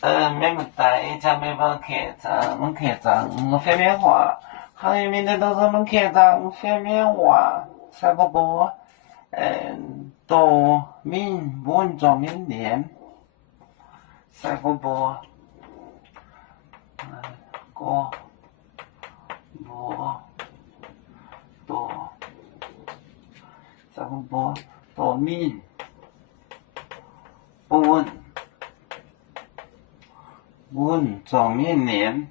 没么带，咱没帮客长，门客长方面话，还有面的都是门客长方面话，啥个不？多民文状民年，啥个不？个不多，啥个不？多民文文状民年。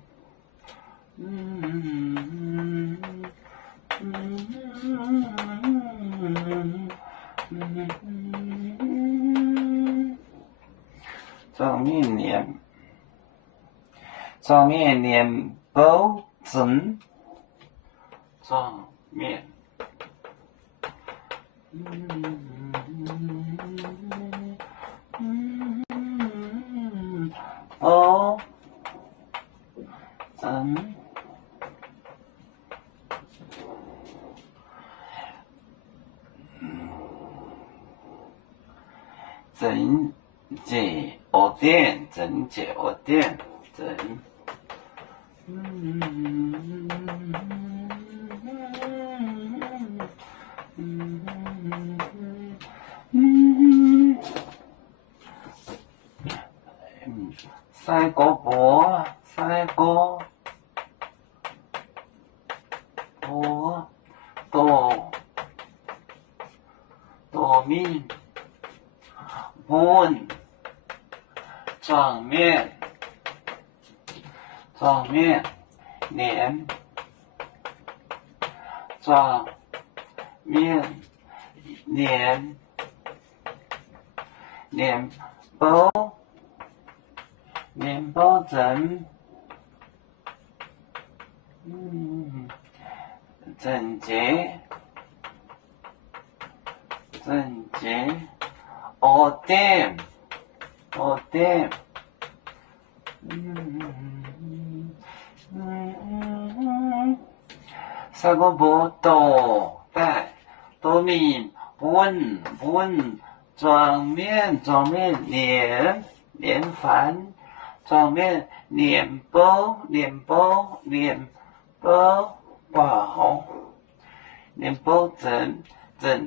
状面年，状面年保证，状面，保证。整洁恶点，整洁恶点，整。赛个波，赛个波，多面。文状面年状面年保证整洁恶点啥个不多带多面文状面年繁状面年保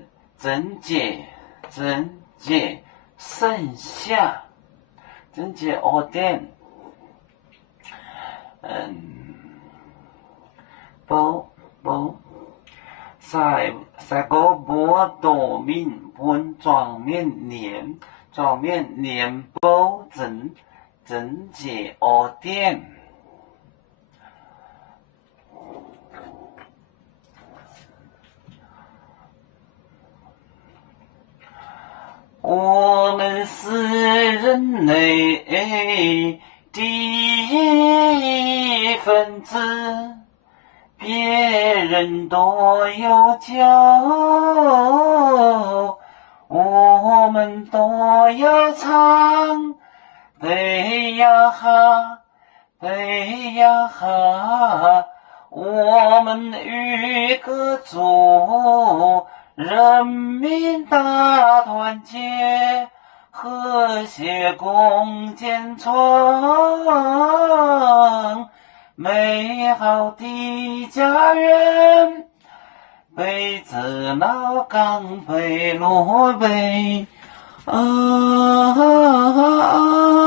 整洁剩下整洁恶点赛个波多面文状面年保整洁恶点。我们是人类第一分子，别人都有救，我们都要唱，对呀哈，我们与歌组。人民大团结，和谐共建成美好的家园。北子老港北路北，